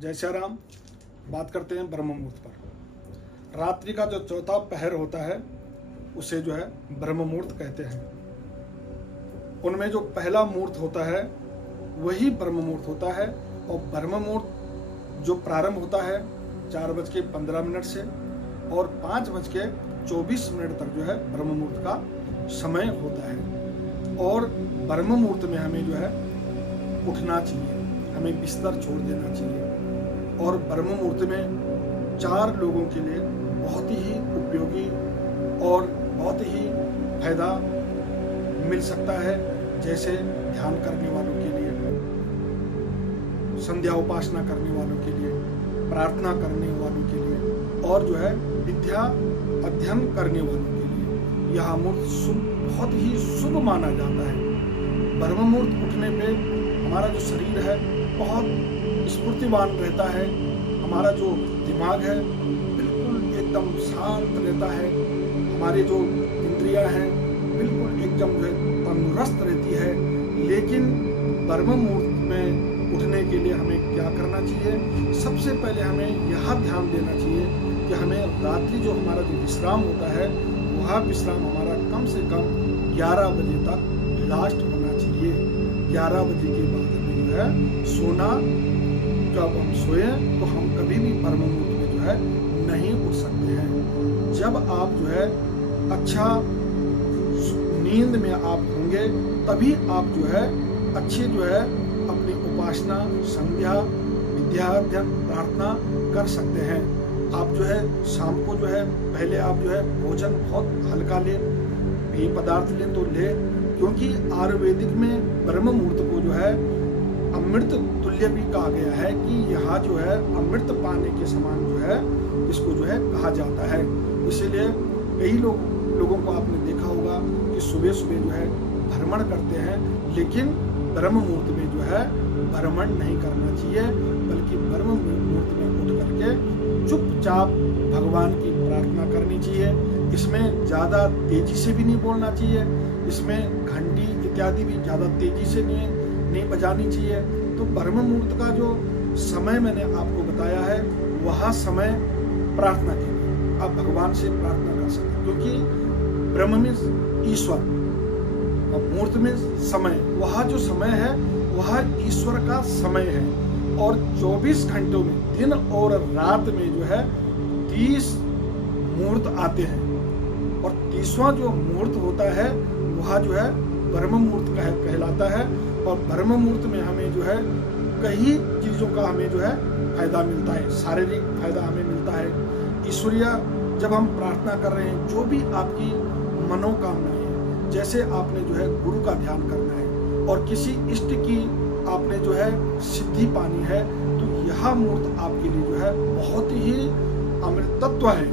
जय श्री राम। बात करते हैं ब्रह्म मुहूर्त पर। रात्रि का जो चौथा पहर होता है उसे जो है ब्रह्म मुहूर्त कहते हैं। उनमें जो पहला मुहूर्त होता है वही ब्रह्म मुहूर्त होता है। और ब्रह्म मुहूर्त जो प्रारंभ होता है 4:15 से और 5:24 तक जो है ब्रह्म मुहूर्त का समय होता है। और ब्रह्म मुहूर्त में हमें जो है उठना चाहिए, हमें बिस्तर छोड़ देना चाहिए। और ब्रह्म मुहूर्त में 4 लोगों के लिए बहुत ही उपयोगी और बहुत ही फायदा मिल सकता है। जैसे ध्यान करने वालों के लिए, संध्या उपासना करने वालों के लिए, प्रार्थना करने वालों के लिए और जो है विद्या अध्ययन करने वालों के लिए यह मुहूर्त बहुत ही शुभ माना जाता है। ब्रह्म मुहूर्त उठने पे हमारा जो शरीर है बहुत स्फूर्तिवान रहता है, हमारा जो दिमाग है बिल्कुल एकदम शांत रहता है, हमारे जो इंद्रियां हैं बिल्कुल एकदम जो है तंदुरुस्त रहती है। लेकिन ब्रह्म मुहूर्त में उठने के लिए हमें क्या करना चाहिए? सबसे पहले हमें यह ध्यान देना चाहिए कि हमें रात्रि जो हमारा जो विश्राम होता है वह विश्राम हमारा कम से कम 11 बजे तक लास्ट होना चाहिए। 11 बजे के बाद हमें जो है सोना, जब हम सोए तो हम कभी भी ब्रह्म मुहूर्त में जो है नहीं उठ सकते हैं। जब आप जो है अच्छा नींद में आप होंगे तभी आप जो है अच्छे जो है अपनी उपासना, संध्या, विद्याध्ययन, प्रार्थना कर सकते हैं। आप जो है शाम को जो है पहले आप जो है भोजन बहुत हल्का लें, पेय पदार्थ लें तो ले, क्योंकि आयुर्वेदिक में ब्रह्म मुहूर्त को जो है अमृत तुल्य भी कहा गया है कि यहाँ जो है अमृत पाने के समान जो है इसको जो है कहा जाता है। इसीलिए कई लोगों को आपने देखा होगा कि सुबह सुबह जो है भ्रमण करते हैं, लेकिन ब्रह्म मुहूर्त में जो है भ्रमण नहीं करना चाहिए, बल्कि ब्रह्म मुहूर्त में उठ करके चुपचाप भगवान की प्रार्थना करनी चाहिए। इसमें ज़्यादा तेजी से भी नहीं बोलना चाहिए, इसमें घंटी इत्यादि भी ज़्यादा तेजी से नहीं बजानी चाहिए। तो ब्रह्म मुहूर्त का जो समय मैंने आपको बताया है वह समय प्रार्थना के लिए आप भगवान से प्रार्थना कर सकते हैं, क्योंकि ब्रह्म में ईश्वर और मुहूर्त में समय, वह जो समय है वह ईश्वर का समय है। और 24 घंटों में दिन और रात में जो है 30 मुहूर्त आते हैं और 30वां जो मुहूर्त होता है वह जो है ब्रह्म मुहूर्त कहलाता है। और ब्रह्म मुहूर्त में हमें जो है कई चीज़ों का हमें जो है फायदा मिलता है, शारीरिक फायदा हमें मिलता है। ईश्वरीय जब हम प्रार्थना कर रहे हैं, जो भी आपकी मनोकामनाएं हैं, जैसे आपने जो है गुरु का ध्यान करना है और किसी इष्ट की आपने जो है सिद्धि पानी है, तो यह मुहूर्त आपके लिए जो है बहुत ही अमृत तत्व है।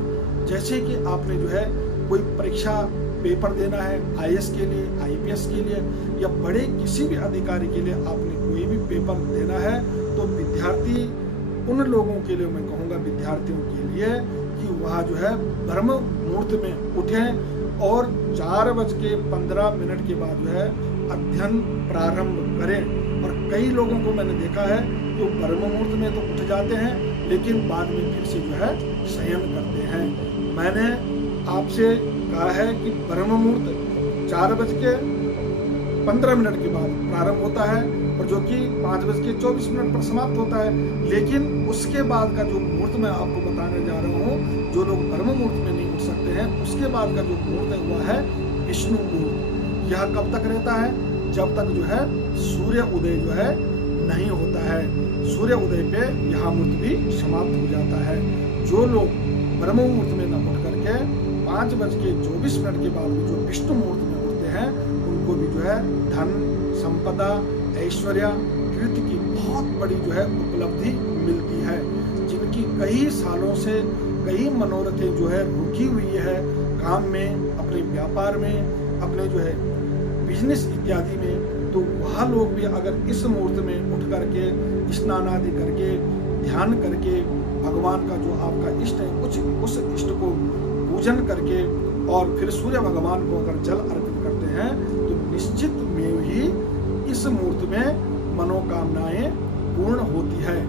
जैसे कि आपने जो है कोई परीक्षा पेपर देना है आईएएस के लिए, आईपीएस के लिए या बड़े किसी भी अधिकारी के लिए आपने कोई भी पेपर देना है, तो विद्यार्थी उन लोगों के लिए मैं कहूँगा, विद्यार्थियों के लिए कि वह जो है ब्रह्म मुहूर्त में उठें और 4:15 के बाद जो है अध्ययन प्रारंभ करें। और कई लोगों को मैंने देखा है तो ब्रह्म मुहूर्त में तो उठ जाते हैं, लेकिन बाद में फिर से जो है शयन करते हैं। मैंने आपसे कहा है कि ब्रह्म मुहूर्त 4:15 के बाद प्रारंभ होता है और जो कि 5:24 पर समाप्त होता है। लेकिन उसके बाद का जो मुहूर्त मैं आपको बताने जा रहा हूँ, जो लोग ब्रह्म मुहूर्त में नहीं उठ सकते हैं, उसके बाद का जो मुहूर्त है वह है विष्णु मुहूर्त। यह कब तक रहता है? जब तक जो है सूर्य उदय जो है नहीं होता है। सूर्य उदय पे यह मुहूर्त भी समाप्त हो जाता है। जो लोग ब्रह्म मुहूर्त में न उठ करके 5:24 के बाद जो विष्णु मुहूर्त में उठते हैं, उनको भी जो है धन, संपदा, ऐश्वर्य, कीर्ति की बहुत बड़ी जो है उपलब्धि मिलती है। जिनकी कई सालों से कई मनोरथें जो है रुकी हुई है काम में, अपने व्यापार में, अपने जो है बिजनेस इत्यादि में, तो वह लोग भी अगर इस मुहूर्त में उठ करके स्नान आदि करके ध्यान करके भगवान का जो आपका इष्ट है उस इष्ट को पूजन करके और फिर सूर्य भगवान को अगर जल अर्पित करते हैं तो निश्चित में ही इस मुहूर्त में मनोकामनाएं पूर्ण होती है।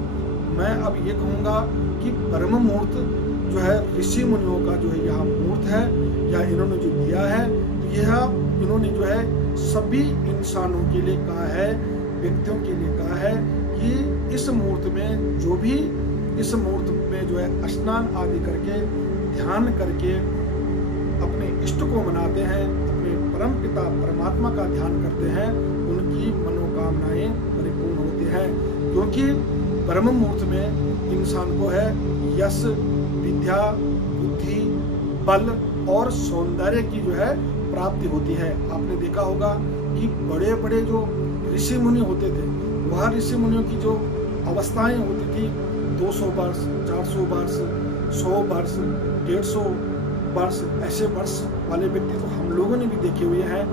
मैं अब ये कहूँगा कि ब्रह्म मुहूर्त जो है ऋषि मुनियों का जो है यह मुहूर्त है, या इन्होंने जो दिया है, तो यह इन्होंने जो है सभी इंसानों के लिए कहा है, व्यक्तियों के लिए कहा है कि इस मुहूर्त में जो भी इस मुहूर्त में जो है स्नान आदि करके ध्यान करके अपने इष्ट को मनाते हैं, अपने परम पिता परमात्मा का ध्यान करते हैं, उनकी मनोकामनाएं परिपूर्ण होती हैं। क्योंकि ब्रह्म मुहूर्त में इंसान को है यश, विद्या, बुद्धि, बल और सौंदर्य की जो है प्राप्ति होती है। आपने देखा होगा कि बड़े बड़े जो ऋषि मुनि होते थे, वह ऋषि मुनियों की जो अवस्थाएं होती थी 200 वर्ष, 400 वर्ष, 100 वर्ष, 150 वर्ष, ऐसे वर्ष वाले व्यक्ति तो हम लोगों ने भी देखे हुए हैं।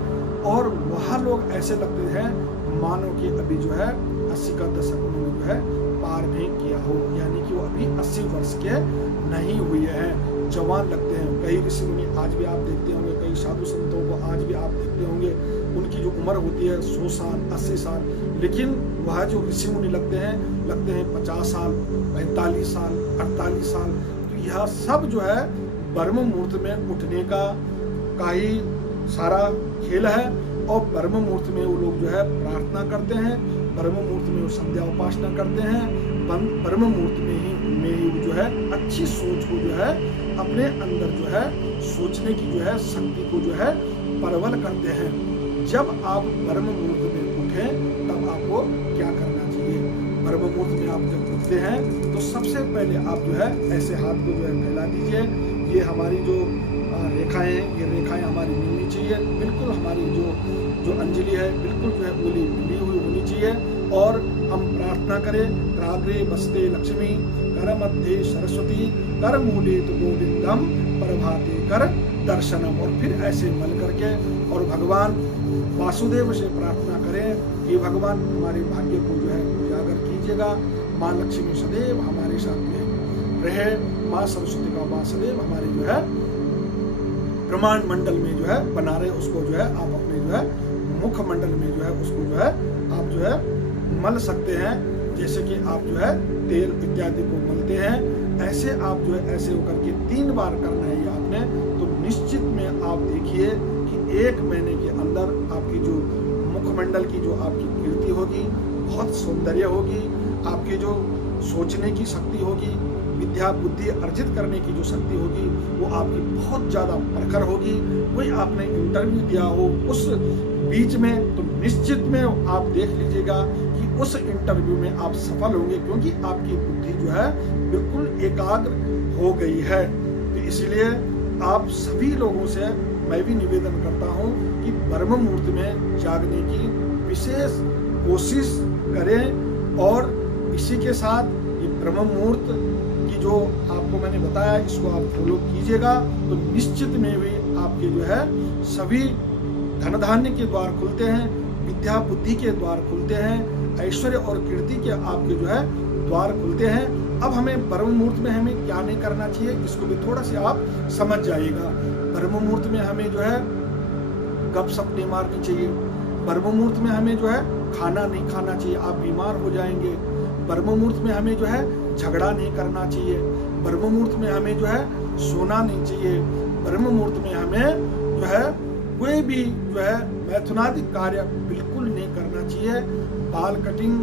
और वह लोग ऐसे लगते हैं मानो कि अभी जो है 80 का दशक उन्होंने जो है पार नहीं किया हो, यानी कि वो अभी 80 वर्ष के नहीं हुए हैं, जवान लगते हैं। कई ऋषि मुनि आज भी आप देखते होंगे, कई साधु संतों को आज भी आप देखते होंगे, उनकी जो उम्र होती है 100 साल, 80 साल, लेकिन वह जो ऋषि मुनि लगते हैं 50 साल, 45 साल, 48 साल। तो यह सब जो है ब्रह्म मुहूर्त में उठने का ही सारा खेल है। और ब्रह्म मुहूर्त में वो लोग जो है प्रार्थना करते हैं, ब्रह्म मुहूर्त में वो संध्या उपासना करते हैं, ब्रह्म मुहूर्त में ही जो है अच्छी सोच को जो है अपने अंदर जो है सोचने की जो है शक्ति को जो है प्रबल करते हैं। जब आप ब्रह्म मुहूर्त में उठें तब आपको क्या करना चाहिए? ब्रह्म मुहूर्त में आप जब उठते हैं तो सबसे पहले आप जो है ऐसे हाथ को जो है फैला दीजिए। ये हमारी जो रेखाएं हैं, ये रेखाएं हमारी मिलनी चाहिए, बिल्कुल हमारी जो अंजलि है बिल्कुल जो है मिली हुई होनी चाहिए। और हम प्रार्थना करें, कराग्रे बसते लक्ष्मी, कर मध्य सरस्वती, कर मूले तो गोविंदम, प्रभाते कर दर्शनम। और फिर ऐसे मल करके और भगवान वासुदेव से प्रार्थना करें कि भगवान हमारे भाग्य को जो है उजागर कीजिएगा, माँ लक्ष्मी सदैव हमारे साथ में रहे, माँ सरस्वती का वास सदैव हमारे जो है ब्रह्मांड मंडल में जो है बना रहे। उसको जो है आप अपने जो है मुख मंडल में जो है उसको जो है आप जो है मल सकते हैं, जैसे कि आप जो है तेल इत्यादि को मलते हैं। ऐसे आप जो है ऐसे होकर के 3 बार करना है ये आपने। तो निश्चित में आप देखिए कि 1 महीने के अंदर आपकी जो मुखमंडल की जो आपकी कीर्ति होगी, बहुत सौंदर्य होगी, आपकी जो सोचने की शक्ति होगी, विद्या बुद्धि अर्जित करने की जो शक्ति होगी वो आपकी बहुत ज़्यादा प्रखर होगी। कोई आपने इंटरव्यू दिया हो उस बीच में तो निश्चित में आप देख लीजिएगा कि उस इंटरव्यू में आप सफल होंगे, क्योंकि आपकी बुद्धि जो है बिल्कुल एकाग्र हो गई है। तो इसलिए आप सभी लोगों से मैं भी निवेदन करता हूं कि ब्रह्म मुहूर्त में जागने की विशेष कोशिश करें। और इसी के साथ ये ब्रह्म मुहूर्त की जो आपको मैंने बताया इसको आप फॉलो कीजिएगा तो निश्चित में भी आपके जो है सभी धन धान्य के द्वार खुलते हैं, विद्या बुद्धि के द्वार खुलते हैं, ऐश्वर्य और कीर्ति के आपके जो है द्वार खुलते हैं। अब हमें ब्रह्म मुहूर्त में हमें क्या नहीं करना चाहिए इसको भी थोड़ा सा आप समझ जाइएगा। ब्रह्म मुहूर्त में हमें जो है गपशप नहीं मारनी चाहिए, ब्रह्म मुहूर्त में हमें जो है खाना नहीं खाना चाहिए, आप बीमार हो जाएंगे। ब्रह्म मुहूर्त में हमें जो है झगड़ा नहीं करना चाहिए, ब्रह्म मुहूर्त में हमें जो है सोना नहीं चाहिए, ब्रह्म मुहूर्त में हमें जो है कोई भी जो है मैथुनादि कार्य बिल्कुल नहीं करना चाहिए। बाल कटिंग,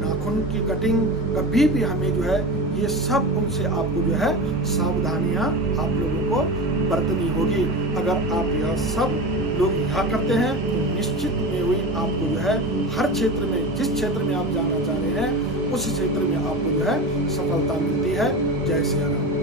नाखून की कटिंग कभी भी हमें जो है ये सब उनसे आपको जो है सावधानियां आप लोगों को बरतनी होगी। अगर आप यह सब लोग यह करते हैं तो निश्चित में हुई आपको जो है हर क्षेत्र में जिस क्षेत्र में आप जाना चाह रहे हैं उस क्षेत्र में आपको जो है सफलता मिलती है। जय श्री राम।